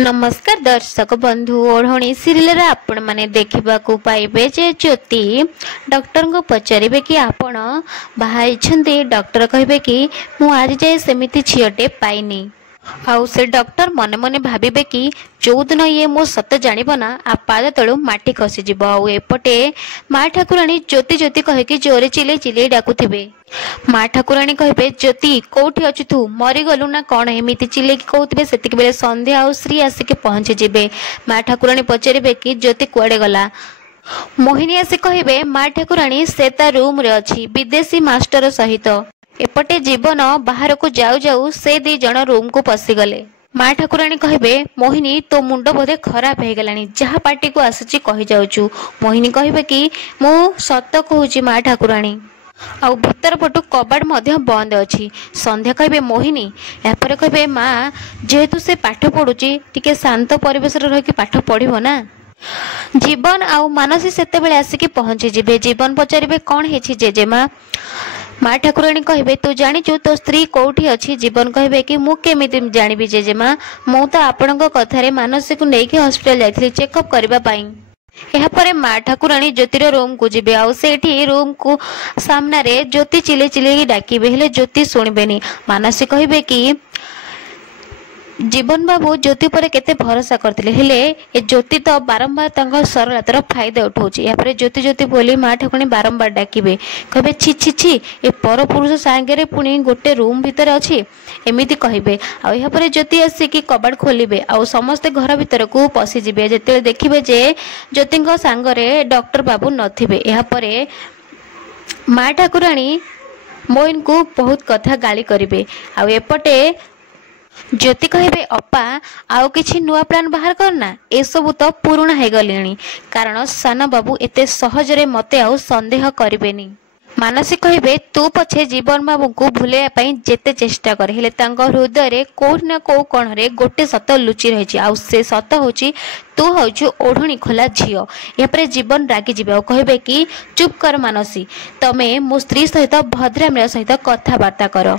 नमस्कार दर्शक बंधु ओढ़णी सीरियल आपण माने देखा पाइबे जे ज्योति डॉक्टर को पचारे कि आपण बाहर डॉक्टर कहे कि मु आज जाए सेमिति झीटे पाइनी आउ से डॉक्टर मने मने भाविबे कि जो दिन ये मो सत जानिब ना आ पाद तलू माटी खसीज एपटे माँ ठाकुराणी ज्योति ज्योति कहे कि जोरे चिले चिले डाकुथिबे। माँ ठाकुराणी कहे ज्योति कोठी अच्छी तू मरीगलु ना कौन एमती चिले कहते से बेले संध्या और श्री आसिक पहुंची जीवे। माँ ठाकुराणी पचारे कि ज्योति कुआडे गला। मोहिनी आसी कहे माँ ठाकुराणी से ता रूम रे अच्छी विदेशी मास्टर सहित। एपटे जीवन बाहर को जाऊ जाऊ से दी जन रूम को पशिगले। माँ ठाकुराणी कहे मोहिनी तो मुंड बोधे खराब हो गलानी जहाँ पार्टी को आसुची कही जाऊचु। मोहिनी कहे कि मु सत कहूची माँ ठाकुराणी आउ भीतर पटु कबाड़ मध्य बंद अच्छी। संध्या कहे मोहिनी यापर कहे माँ जेहेतु से पाठ पढ़ुची टिके शांत परिवेश रही पाठ पढ़िबो ना। जीवन आउ मानसी सेते बेले आसिकी पहुंची जिबे। जीवन पचारे कौन है जेजेमा। माँ ठाकुराणी कहे तू जानिचु तो स्त्री कोठी अच्छी। जीवन कहे कि मु केमिति जानिबि जेजेमा मु तो आपणक कथारे मानसी को लेके हॉस्पिटल जाइथिली चेकअप करबा पाई। यापर माँ ठाकुराणी ज्योतिर रूम को जीवे आउ सेठी रूम को सामना रे ज्योति चिले चिले डाकिबे हेले ज्योति सुनिबेनी। मानसी कहे कि जीवन बाबू ज्योति पर केते भरोसा करथिले हेले ए ज्योति तो बारंबार तांको सरलतार फायदा उठाउची। यापर ज्योति ज्योति बोली माँ ठाकुराणी बारंबार डाकिबे कहे छी छी छी ए पर पुरुष सांगे पुणी गोटे रूम भितर अछि एमिति कहिबे। आ यापर ज्योति आसी कि कबाड़ खोलिबे आउ समस्त घर भितर को पसी जिबे। जेते देखिबे जे ज्योतिंको सांगरे डॉक्टर बाबू नथिबे। यापर माँ ठाकुराणी मोइन को बहुत कथा गाली करिबे। आ एपटे ज्योति कहे अपा आउ किछि नुआ प्लान बाहर करना ए सब तो पुराना हो गले कारण साना बाबू एते सहजरे मते आउ संदेह करेनि। मानसी कहे तू पछे जीवन बाबू को भूलैया पई जेते चेष्टा कर हेले तांको हृदय रे कोठ ना को कोण रे गोटे सत लुचि रहिछि आउ से सत होछि तू होछु ओढ़णी खोला झियो। यापर जीवन रागी जीवे और कहे कि चुप कर मानसी तमे मो स्त्री सहित भद्रामेय सहित कथबार्ता कर।